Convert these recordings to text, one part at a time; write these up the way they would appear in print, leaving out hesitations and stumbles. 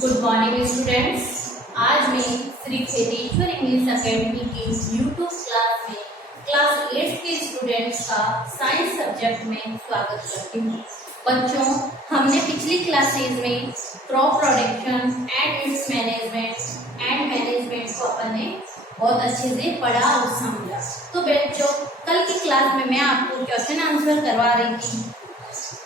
Good morning students. आज मैं Shri Kheteshwar English academy की यूट्यूब क्लास में क्लास 8 के स्टूडेंट्स का साइंस सब्जेक्ट में स्वागत करती हूँ। बच्चों, हमने पिछली क्लासेज में crop production and it's management को अपन ने बहुत अच्छे से पढ़ा और समझा। तो बच्चों, कल की क्लास में मैं आपको क्वेश्चन आंसर करवा रही थी।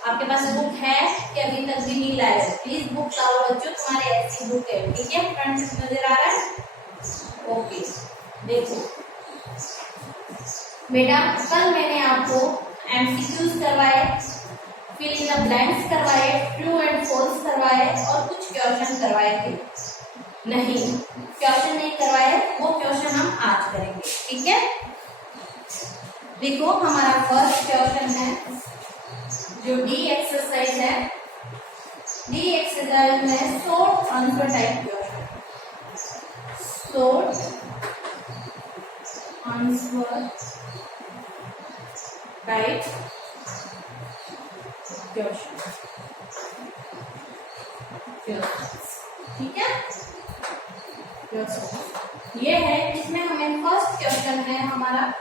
आपके पास बुक है कि अभी तक भी नहीं लाए? प्लीज बुक लाओ बच्चों, तुम्हारे ऐसी बुक है, ठीक है? फ्रंट से नजर आ रहा है? ओके, देखो बेटा, कल मैंने आपको एमसीक्यूज करवाए, फिल इन द ब्लैंक्स करवाए, ट्रू एंड फॉल्स करवाए और कुछ क्वेश्चन करवाए थे। नहीं, क्वेश्चन नहीं करवाए, वो क्वेश्चन हम आज करेंगे, ठीक है? देखो, हमारा फर्स्ट क्वेश्चन है जो डी एक्सरसाइज है। डी एक्सरसाइज में short answer type question, short answer type question, ठीक है? ये है, इसमें हमें फर्स्ट क्वेश्चन है हमारा,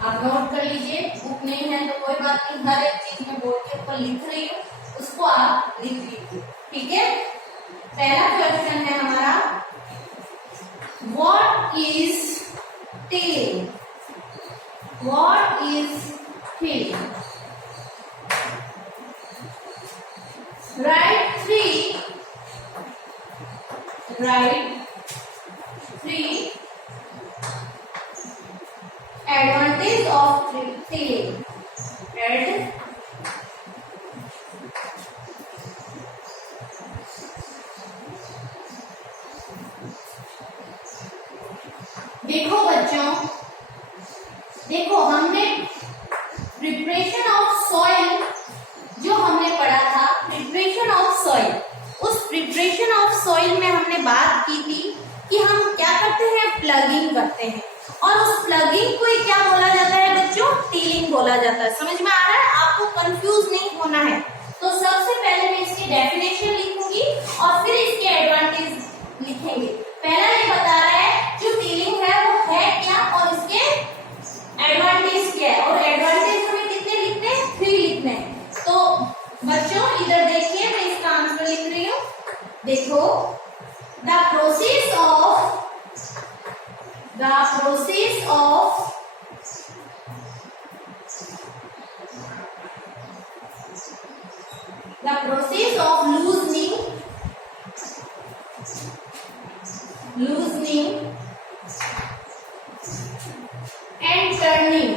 आप नोट कर लीजिए। बुक नहीं है तो कोई बात नहीं, हर एक चीज में बोर्ड के ऊपर लिख रही हूँ, उसको आप लिख लीजिए, ठीक है? पहला क्वेश्चन है हमारा, what is tail? What is tail? Write three advantage of tailing. देखो बच्चों, देखो हमने प्रिपरेशन ऑफ सॉइल जो हमने पढ़ा था, प्रिपरेशन ऑफ सॉइल, उस प्रिपरेशन ऑफ सॉइल में हमने बात की थी कि हम क्या करते हैं, प्लगिंग करते हैं, और उस प्लगिंग को क्या बोला जाता है बच्चों? टीलिंग बोला जाता है। समझ में आ रहा है? आपको कंफ्यूज नहीं होना है। तो सबसे पहले मैं इसकी डेफिनेशन लिखूंगी और फिर इसके एडवांटेज लिखेंगे। पहला ये बता रहा है जो टीलिंग है वो है क्या और इसके एडवांटेज क्या है, और एडवांटेज हमें कितने लिखने हैं? 3 लिखने हैं। तो बच्चों इधर देखिए, मैं इसका आंसर लिख रही हूँ। देखो, the process of loosening and turning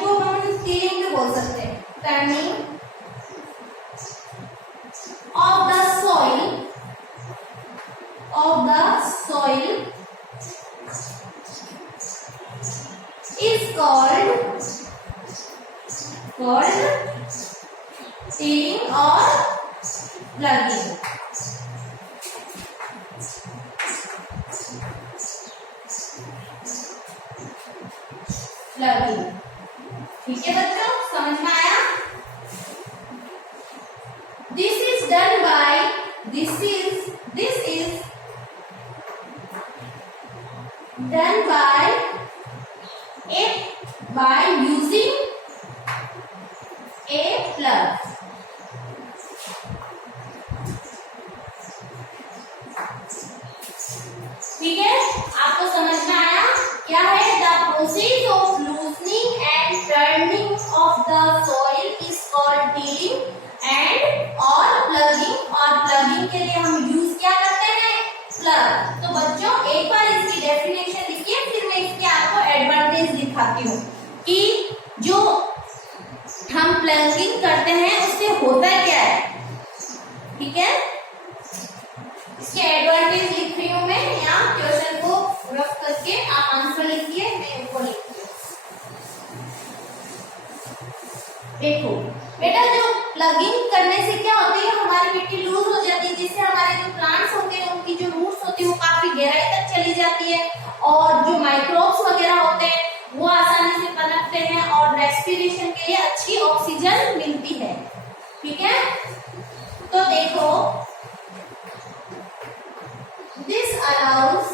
को हम स्टीलिंग भी बोल सकते हैं। Turning of the soil is called tilling or plugging। ठीक है बच्चों, समझ में आया? This is done by using a plug। ठीक है, आपको समझ में आया? क्या है? The process of loosening and turning of the soil is called tilling and और प्लगिंग। और प्लगिंग के लिए हम यूज क्या करते हैं? प्लग। तो बच्चों एक बार इसकी डेफिनेशन लिखिए, फिर मैं इसके आपको एडवांटेज दिखाती हूँ कि जो हम प्लगिंग करते हैं उससे होता क्या है, ठीक है? इसके एडवांटेज लिख रही हूँ मैं यहाँ, क्वेश्चन को रफ करके आप आंसर लिखिए, मैं इनको लिखती हूँ। देखो बेटा, जो प्लगिंग करने से क्या होती है, हमारी मिट्टी लूज हो जाती है, जिससे हमारे जो प्लांट्स होते हैं उनकी जो रूट्स होती है वो काफी गहराई तक चली जाती है, और जो माइक्रोब्स वगैरह होते हैं वो आसानी से पनपते हैं और रेस्पिरेशन के लिए अच्छी ऑक्सीजन मिलती है। ठीक है, तो देखो this allows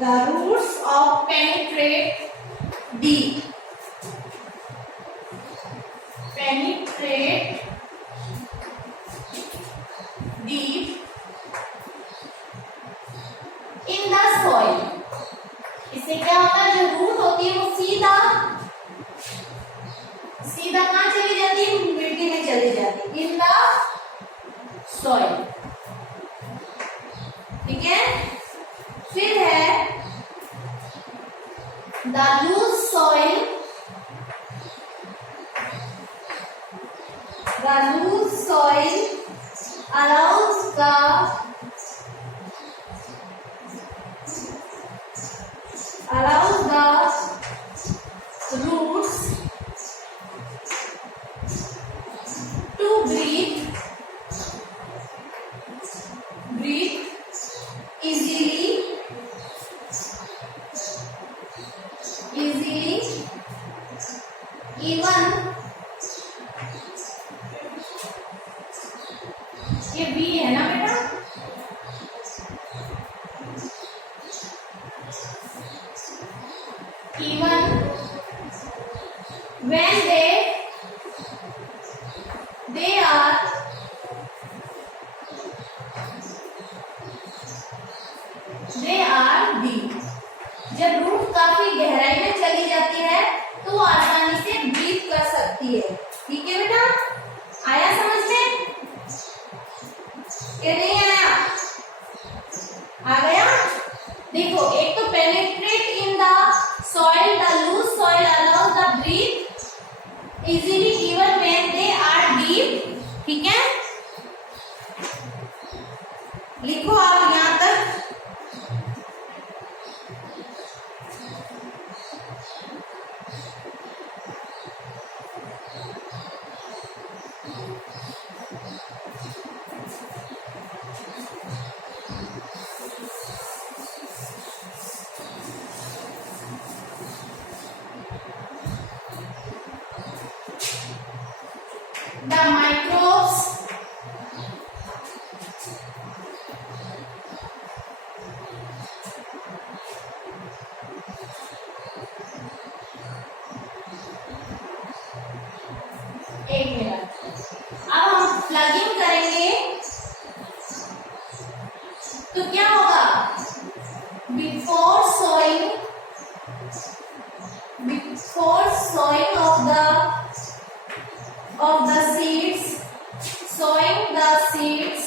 the roots of penetrate deep in the soil। इससे क्या होता है, जो रूट होती है वो सीधा कहाँ चली जाती है, मिट्टी में चली जाती है, इन द सॉइल। ठीक है, फिर है the loose soil allows the roots to breathe easily even ये बी है ना बेटा, even when they are deep। जब रूट काफी गहराई में चली जाती है तो वो आसानी से ब्रीथ कर सकती है। ठीक है बेटा, आया समझ में क्या नहीं आया, आ गया। देखो एक तो penetrate in the soil, the loose soil allows the breathe easily even when they are deep. ठीक है, लिखो आप यहां तक। The microbes एक मिनट, अब हम प्लगिंग करेंगे तो क्या होगा, before sowing of the seeds, sowing the seeds,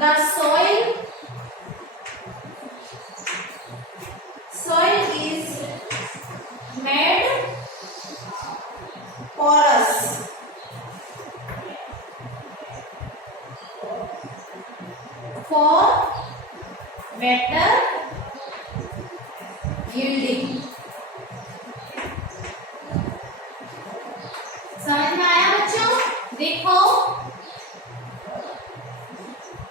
the soil is made porous for better yielding। समझ में आया बच्चों? देखो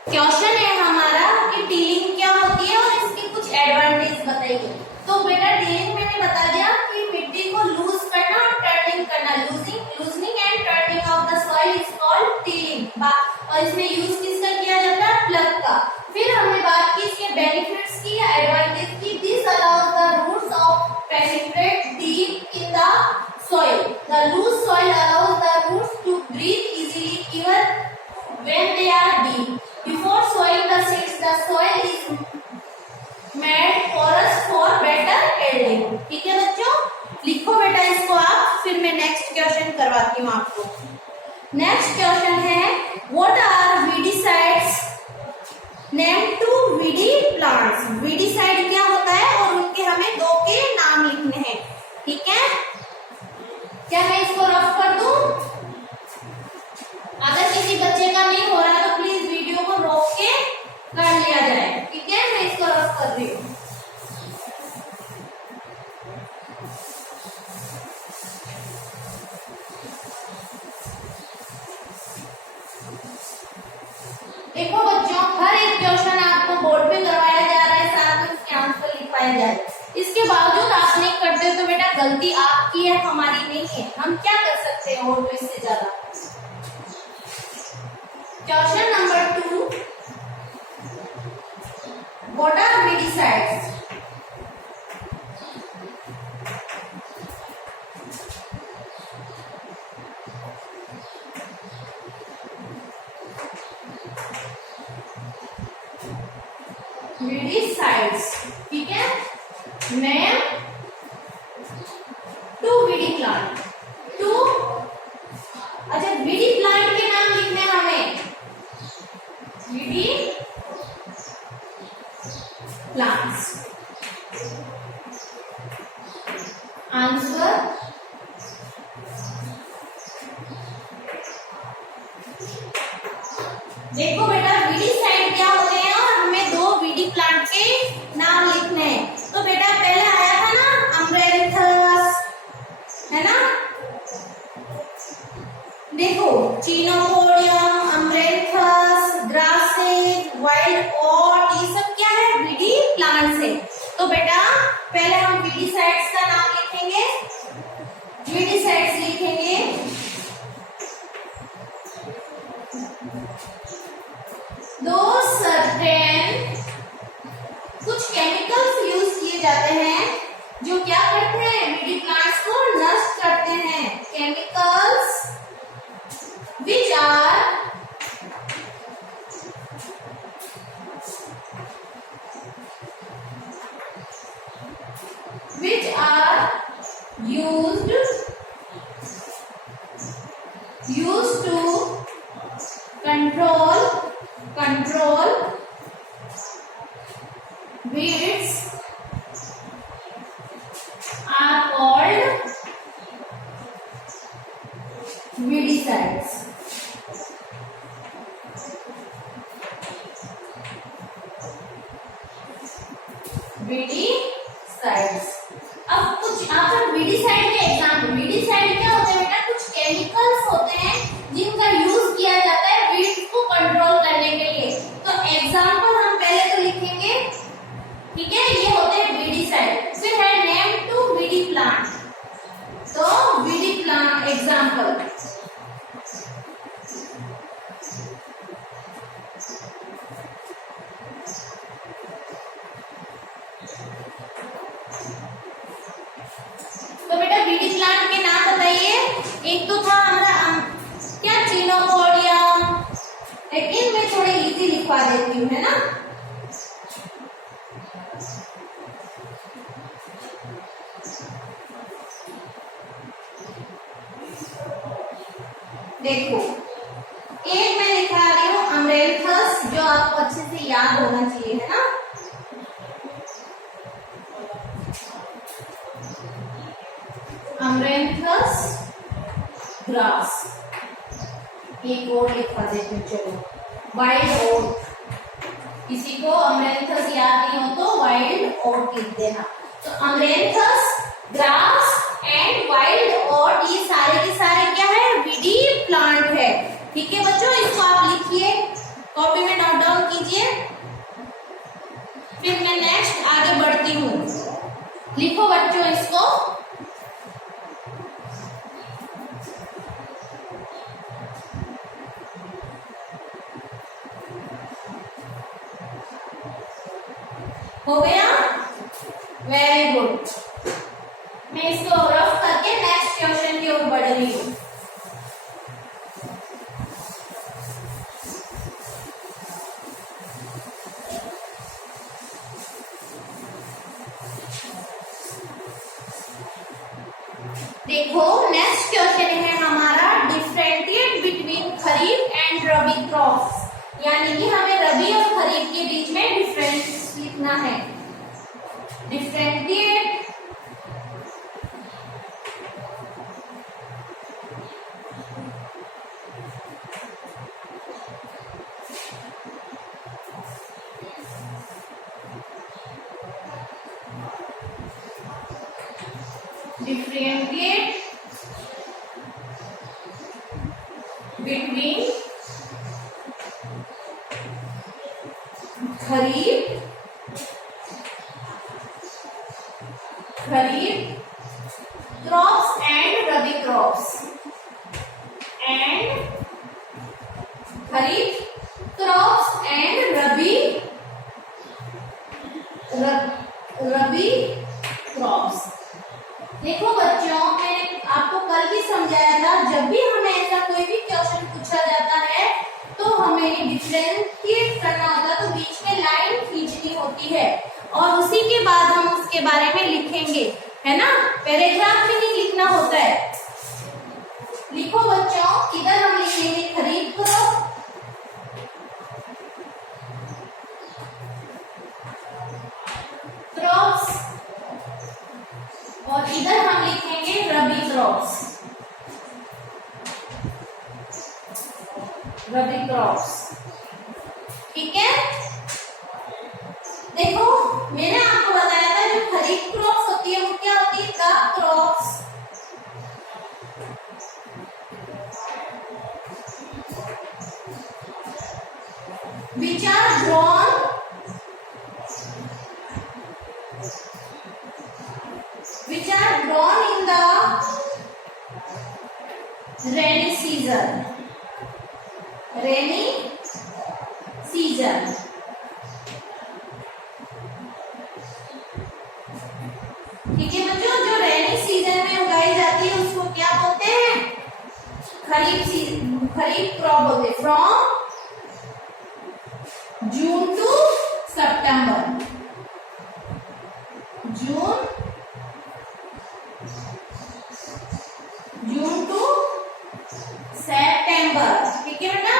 क्वेश्चन है हमारा कि टीलिंग क्या होती है और इसके कुछ एडवांटेज बताइए। तो बेटा टीलिंग मैंने बता दिया कि मिट्टी को लूज करना और टर्निंग करना, loosening and turning of the soil is called tilling. और इसमें यूज किसका किया जाता है, प्लग का। फिर हमने बात की इसके बेनिफिट्स की या एडवांटेज की। This allows the roots of penetrate deep in the soil। The loose soil allows the roots to breathe easily even when they are deep। Before sowing the seeds, the soil is made porous for better yielding। ठीक है बच्चों, लिखो बेटा इसको आप, फिर मैं next question करवाती हूँ आपको। नेक्स्ट क्वेश्चन है what are weedicides name two weedy plants. Weedicide क्या होता है और उनके हमें दो के नाम लिखने हैं। ठीक है, क्या मैं इसको रफ कर दूं? अगर किसी बच्चे का नहीं हो रहा तो प्लीज वीडियो को रोक के कर लिया जाए। ठीक है, मैं इसको रफ कर रही हूँ। देखो बच्चों, हर एक क्वेश्चन आपको बोर्ड पे करवाया जा रहा है, साथ में उसके आंसर लिखवाया जा रहा है। इसके बावजूद आप नहीं करते हो तो बेटा गलती आपकी है, हमारी नहीं है। हम क्या कर सकते हैं और तो इससे ज्यादा। Question number 2, what are weedicides? Weedicides, ठीक है। Name 2 weedy plant, 2। अच्छा, वीडी प्लांट के नाम लिखने हैं हमें, वीडी प्लांट्स। आंसर देखो बेटा, वीडीसाइड क्या होते हैं और हमें 2 वीडी प्लांट के नाम लिखने हैं। तो बेटा पहले आया था ना अमरेंथस, है ना। देखो चिनोपोडियम, अमरेंथस, ग्रासेस, वाइल्ड ओट, ये सब क्या है, वीडी प्लांट्स है। तो बेटा पहले हम वीडीसाइड्स का नाम लिखेंगे, वीडीसाइड्स लिखेंगे। दो सर्टेन कुछ केमिकल्स यूज किए जाते हैं जो क्या करते हैं, वीडी प्लांट्स को नष्ट करते हैं। Chemicals which are used to control weeds are called weedicides। Weedicides. अब कुछ आप वीडीसाइड के एग्जाम्पल, वीडीसाइड क्या होते हैं बेटा, कुछ केमिकल्स होते हैं जिनका यूज किया जाता है वीड को कंट्रोल करने के लिए। तो एग्जाम्पल हम पहले तो लिखेंगे, ठीक है, ये होते हैं वीडीसाइड। फिर है नेम 2 वीडी प्लांट, तो वीडी प्लांट एग्जाम्पल, तो बेटा वीडी प्लांट के नाम बताइए। एक तो था हमारा क्या, चिनोपोडियम, लेकिन मैं थोड़े इजी लिखवा देती हूँ, है ना। देखो एक मैं लिखा रही हूँ अमरेंथस, जो आपको अच्छे से याद होना चाहिए, है ना। अमरेंथस ग्रास, एक और लिखवा देते हैं, चलो वाइल्ड ओट। किसी को अमरेंथस याद नहीं हो तो वाइल्ड ओट लिख देना। तो अमरेंथस, ग्रास एंड वाइल्ड ओट, ये सारे के सारे क्या है, वीडी प्लांट है। ठीक है बच्चों, इसको आप लिखिए, कॉपी में नोट डाउन कीजिए। फिर मैं नेक्स्ट आगे बढ़ती हूँ। लिखो बच्चों इसको, हो गया, वेरी गुड। मैं इसको रफ करके नेक्स्ट क्वेश्चन की ओर बढ़ रही हूँ। देखो नेक्स्ट क्वेश्चन है हमारा, differentiate between kharif and rabi crops, यानी कि हमें रबी और खरीफ के बीच में डिफरेंस लिखना है। Differentiate differentiate between kharif crops and rabi crops kharif crops and rabi crops. देखो बच्चों, मैंने आपको कल भी समझाया था, जब भी हमें ऐसा कोई भी क्वेश्चन पूछा जाता है तो हमें डिफरेंशिएट करना होता है, तो बीच में लाइन खींचनी होती है और उसी के बाद हम उसके बारे में लिखेंगे, है ना। पैराग्राफ में नहीं लिखना होता है। लिखो बच्चों, इधर हम लिखेंगे खरीफ क्रॉप्स और इधर हम लिखेंगे रबी क्रॉप्स। ठीक है। देखो, मैंने आपको बताया था जो खरीफ क्रॉप्स होती है वो क्या होती है, the crops which are grown in the rainy season। ठीक है बच्चों, जो रेनी सीजन में उगाई जाती है उसको क्या बोलते हैं, खरीफ क्रॉप बोलते हैं। फ्रॉम जून टू सितंबर, जून टू सितंबर। ठीक है बेटा,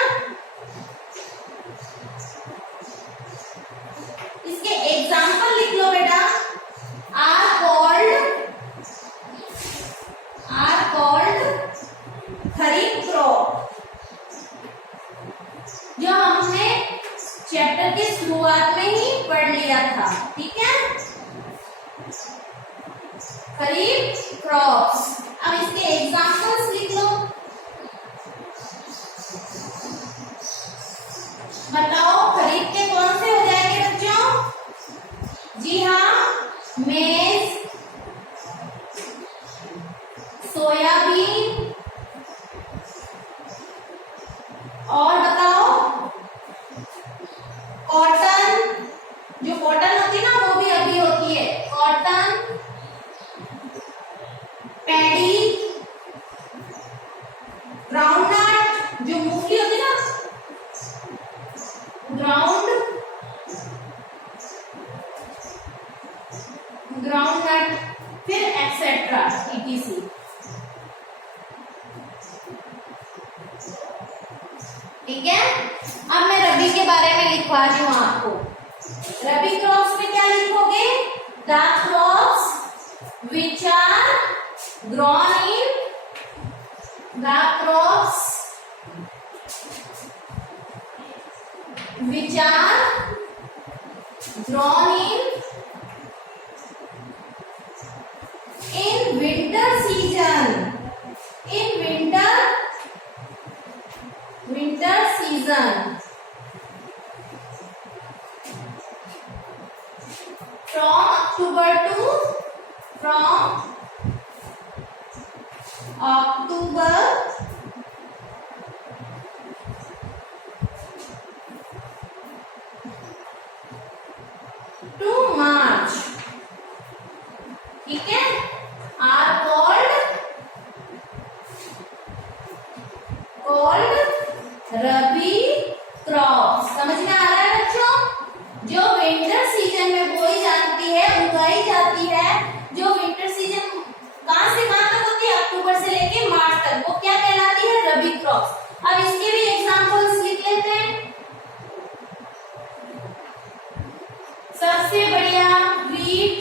इसके एग्जाम्पल लिख लो बेटा। आर कॉल्ड खरीफ क्रॉप, जो हमने चैप्टर की शुरुआत में ही पढ़ लिया था। ठीक है, खरीफ क्रॉप्स। अब इसके एग्जाम्पल्स लिख लो। बताओ खरीफ के कौन से हो जाएंगे बच्चों? जी हाँ, मेज, सोयाबीन, और बताओ कॉटन, जो कॉटन होती है ना वो भी अभी होती है, कॉटन, पैडी, ग्राउंडनट, जो मूंगफली होती है ना, ग्राउंडनट, फिर एक्सेट्रा etc। ठीक है, अब मैं रबी के बारे में लिखवा रही हूं आपको। रबी क्रॉप्स में क्या लिखोगे? The crops which are grown in winter season, from October to March। ठीक है, are called रबी क्रॉप्स। समझ में आ रहा है बच्चों? जो विंटर सीजन में बोई जाती है, उगाई जाती है, जो विंटर सीजन कहां से कहां तक होती है, अक्टूबर से लेके मार्च तक, वो क्या कहलाती है? रबी क्रॉप्स। अब इसके भी एग्जांपल्स लिख लेते हैं। सबसे बढ़िया व्हीट,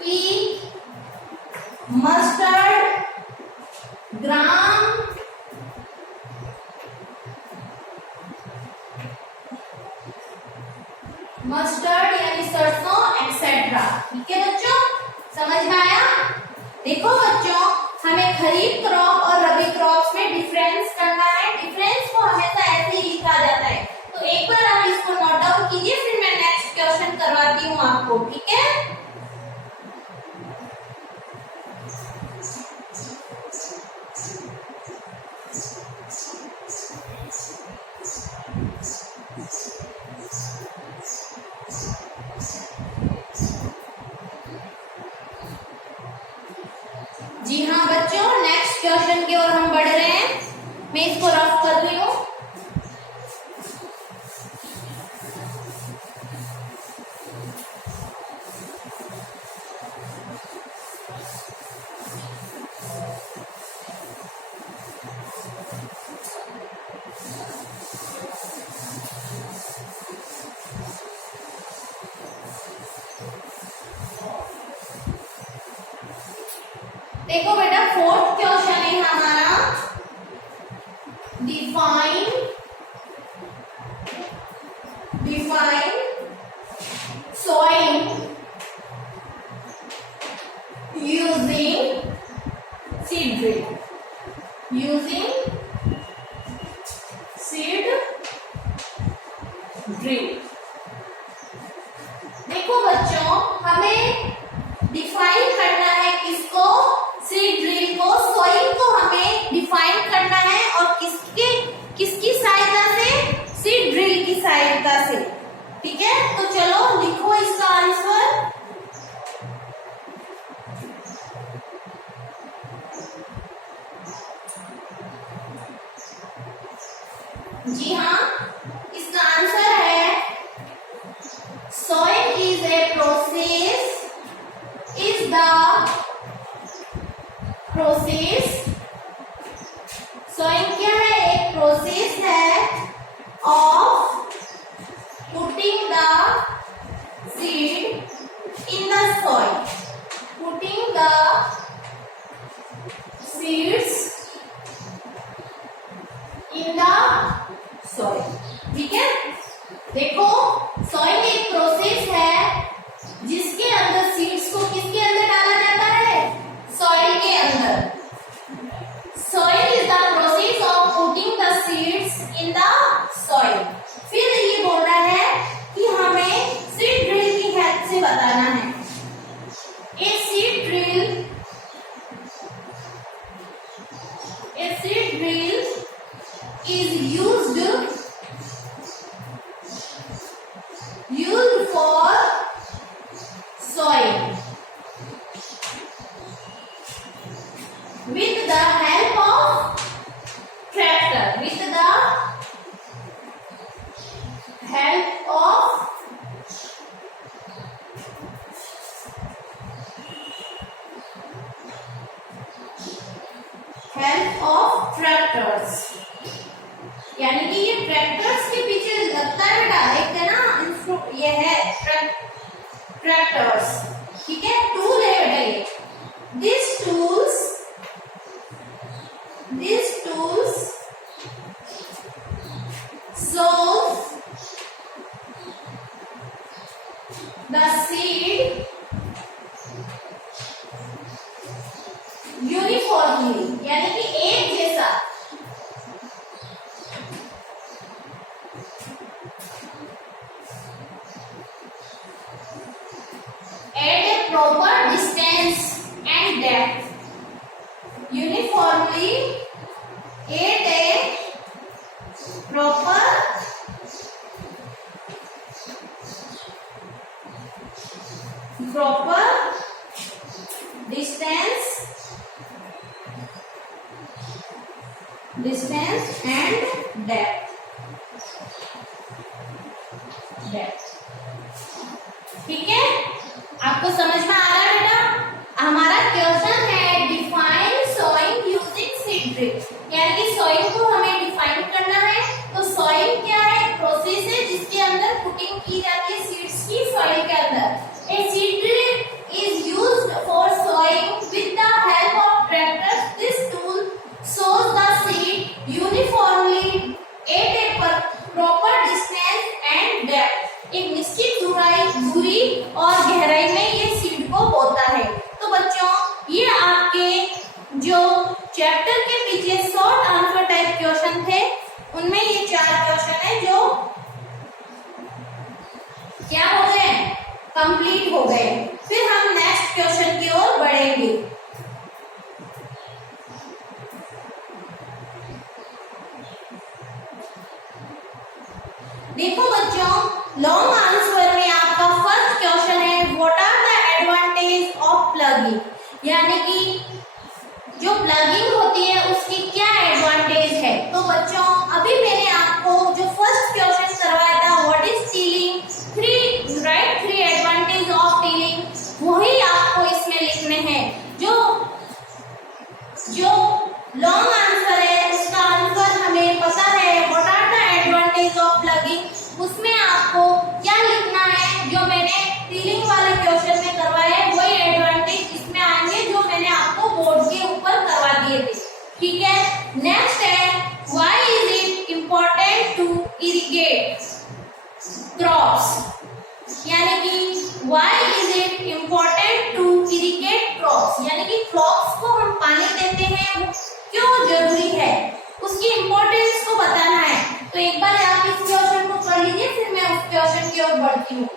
पी, मस्टर्ड, ग्राम, मस्टर्ड यानी सरसों एक्सेट्रा। ठीक है बच्चों, समझ में आया? देखो बच्चों, हमें खरीफ क्रॉप और रबी क्रॉप्स में डिफरेंस करना है। डिफरेंस को हमेशा ऐसे ही लिखा जाता है। तो एक बार आप इसको नोट डाउन कीजिए, फिर मैं नेक्स्ट क्वेश्चन करवाती हूँ आपको, ठीक है। जी हाँ बच्चों, नेक्स्ट क्वेश्चन की ओर हम बढ़ रहे हैं। मैं इसको रफ कर रही हूँ। देखो बेटा, फोर्थ क्वेश्चन है हमारा, define soil using seed drill. देखो बच्चों, हमें डिफाइन करना है किसको? सीड ड्रिल को, सॉइल को हमें डिफाइन करना है। और किसकी सहायता से? सीड ड्रिल की सहायता से, ठीक है। तो चलो लिखो इसका आंसर। जी हाँ, इसका आंसर है soil is a process, soil क्या है? एक प्रोसेस है of putting the seed in the soil, putting the seeds in the soil, ठीक है। देखो, सॉइल एक प्रोसेस है जिसके अंदर सीड्स को किसके अंदर डाला जाता है? सॉइल के अंदर। Soil is the process of putting the seeds in the soil. फिर ये बोल रहा है कि हमें सीड ड्रिल की हेल्प से बताना है। A seed drill is used for soil with the help of tractor, with the help of tractors. यानी कि ये ट्रैक्टर्स के पीछे लगता है बेटा, एक है ना, ये है ट्रैक्टर्स, ठीक है। टूल है बेटा ये। This tools sows the seed uniformly, यानी कि एक जैसा, at a proper distance and depth, uniformly at a proper distance and depth, ठीक है। आपको समझ में आ रहा है बेटा? हमारा क्वेश्चन है define soil using seed drill, यानी कि सॉइल को हमें डिफाइन करना है। तो सॉइल क्या है? प्रोसेस है जिसके अंदर पुटिंग की जाती है सीड्स की सॉइल के अंदर। A seed drill is used for soiling with the help of tractors. This tool sows the seed uniformly at a proper distance and depth, एक निश्चित दूरी और गहराई में ये सीड को बोता है। तो बच्चों, ये आपके जो चैप्टर के पीछे शॉर्ट आंसर टाइप क्वेश्चन थे, उनमें ये 4 क्वेश्चन है जो क्या हो गए, कंप्लीट हो गए। फिर हम नेक्स्ट क्वेश्चन की ओर बढ़ेंगे। देखो बच्चों, लॉन्ग आंसर में आपका फर्स्ट क्वेश्चन है what are the advantage of ploughing, यानी कि जो प्लगिंग होती है उसकी क्या एडवांटेज है। तो बच्चों अभी मैंने आपको जो फर्स्ट क्वेश्चन करवाया था what is tilling, 3 advantage of tilling, वही आपको इसमें लिखने हैं। जो लॉन्ग आंसर है उसका आंसर हमें पता है what are the advantage of ploughing, उसमें आपको क्या लिखना है जो मैंने टीलिंग वाले क्वेश्चन में करवाया है, वही एडवांटेज इसमें आएंगे जो मैंने आपको बोर्ड के ऊपर करवा दिए थे। ठीक है, नेक्स्ट है why is it important to irrigate crops, यानी कि why is it important to irrigate crops, यानी कि क्रॉप्स को हम पानी देते हैं वो क्यों जरूरी है, उसकी इम्पोर्टेंस को बताना है। तो एक बार आप इस क्वेश्चन को कर लीजिए, फिर मैं उस क्वेश्चन की ओर बढ़ती हूँ।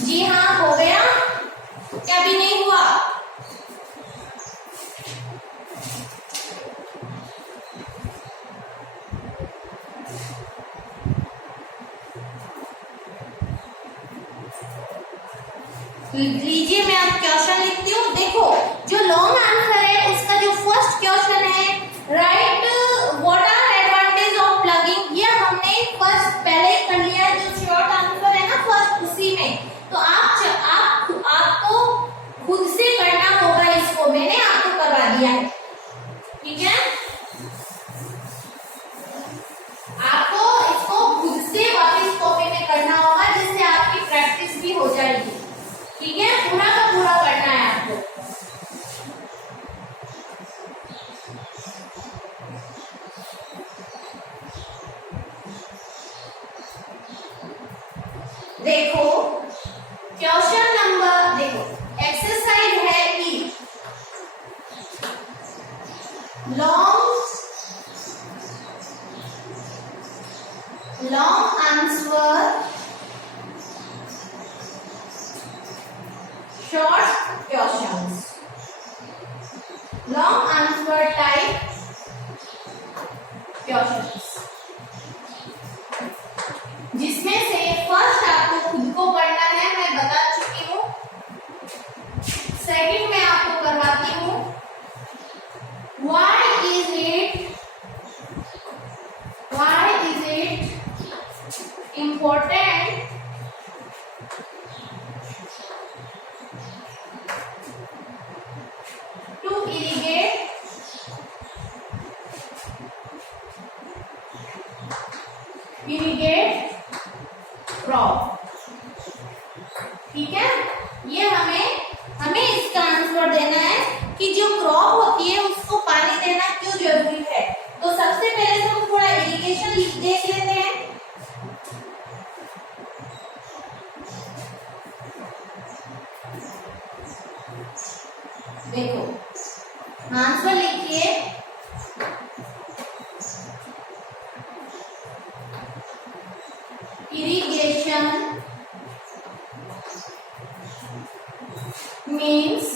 जी हाँ, हो गया क्या, भी नहीं हुआ? लीजिए मैं आप क्वेश्चन लिखती हूँ। देखो जो लॉन्ग आंसर है उसका जो फर्स्ट क्वेश्चन है right what are advantage of ploughing, ये हमने फर्स्ट पहले ही कर लिया है। जो शॉर्ट आंसर है ना फर्स्ट, उसी में तो आपको खुद से करना होगा, इसको मैंने आपको करवा दिया है। ठीक है, आपको इसको खुद से वापस कॉपी में करना होगा जिससे आपकी प्रैक्टिस भी हो जाएगी। ठीक है, पूरा का पूरा करना है आपको। देखो क्वेश्चन नंबर, देखो एक्सरसाइज है कि long answer short questions, long answer type questions, जिसमें से फर्स्ट आपको खुद को पढ़ना है, मैं बता चुकी हूँ। सेकंड मैं आपको करवाती हूँ why is it important to irrigate crop. ठीक है, ये हमें इसका आंसर देना है कि जो क्रॉप होती है उसको पानी देना क्यों जरूरी है। तो सबसे पहले तो हम थोड़ा इरिगेशन देख लेते हैं। देखो आंसर लिखिए, irrigation means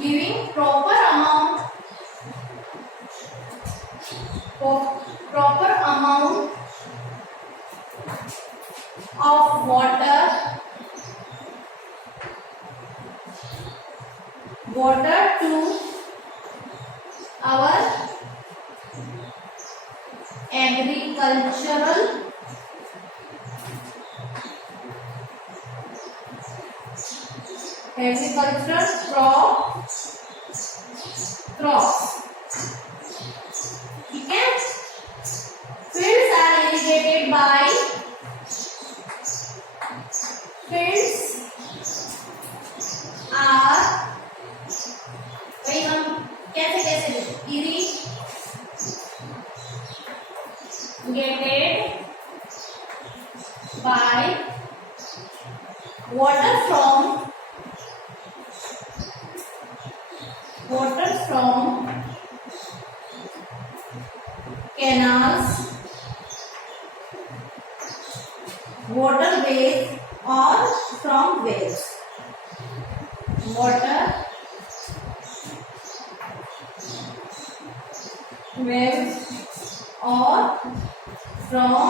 giving proper amount of water to our agricultural crops। ठीक है, fields are irrigated by fields are by water from canals, waterways or from wells. Water wells or from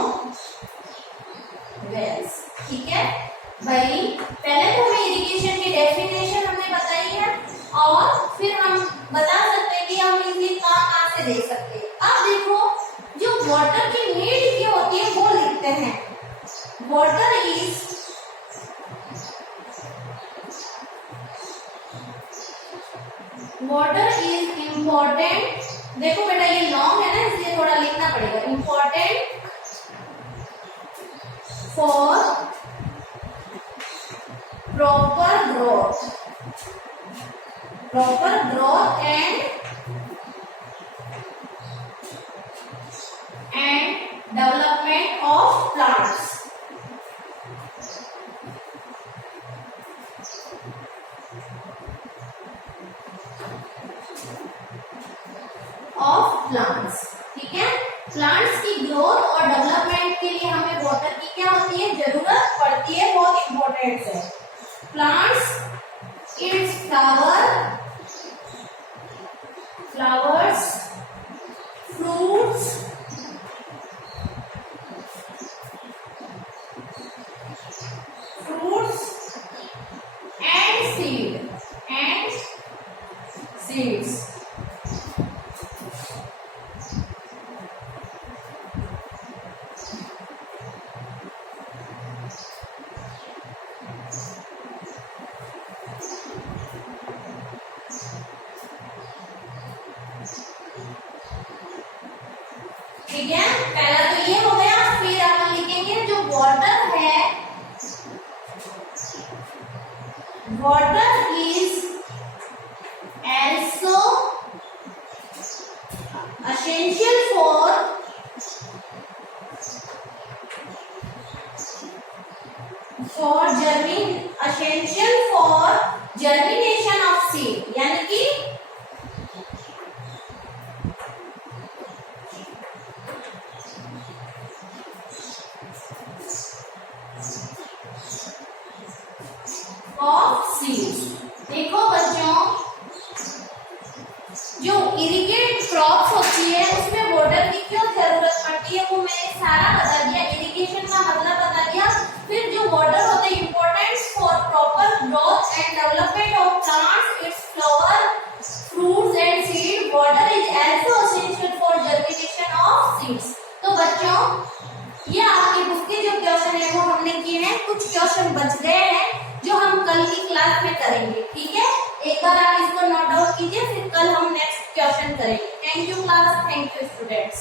wells. ठीक है भाई, पहले तो हमें irrigation की definition हमने बताई है और फिर हम बता सकते हैं कि हम इसे कहाँ से दे सकते हैं। अब देखो जो वाटर की नीड क्या होती है वो लिखते हैं। Water is important. देखो बेटा ये लॉन्ग है ना इसलिए थोड़ा लिखना पड़ेगा। Important for proper growth and development of plants. ठीक है, प्लांट्स की ग्रोथ और डेवलपमेंट के लिए हमें वाटर की क्या होती है, जरूरत पड़ती है, बहुत इंपॉर्टेंट है। Plants it's flowers, fruits, and seeds. ठीक है, पहला तो ये हो गया। फिर अपन लिखेंगे जो वाटर है, water is also essential for germination of seed, यानी कि ऑफ सीड्स। देखो बच्चों जो इरिगेट क्रॉप्स होती है उसमें वाटर की क्यों जरूरत पड़ती है वो मैंने सारा बता दिया, इरिगेशन का मतलब बता दिया। फिर जो वाटर होता है important for proper growth and development of plants, it's flower, fruits and seed. Water is also essential for germination of seeds. तो बच्चों ये आपकी बुक के जो क्वेश्चन है वो हमने किए हैं, कुछ क्वेश्चन बच गए हैं जो हम कल की क्लास में करेंगे। ठीक है, एक बार आप इसको नोट डाउन कीजिए, फिर कल हम नेक्स्ट क्वेश्चन करेंगे। Thank you class, thank you students.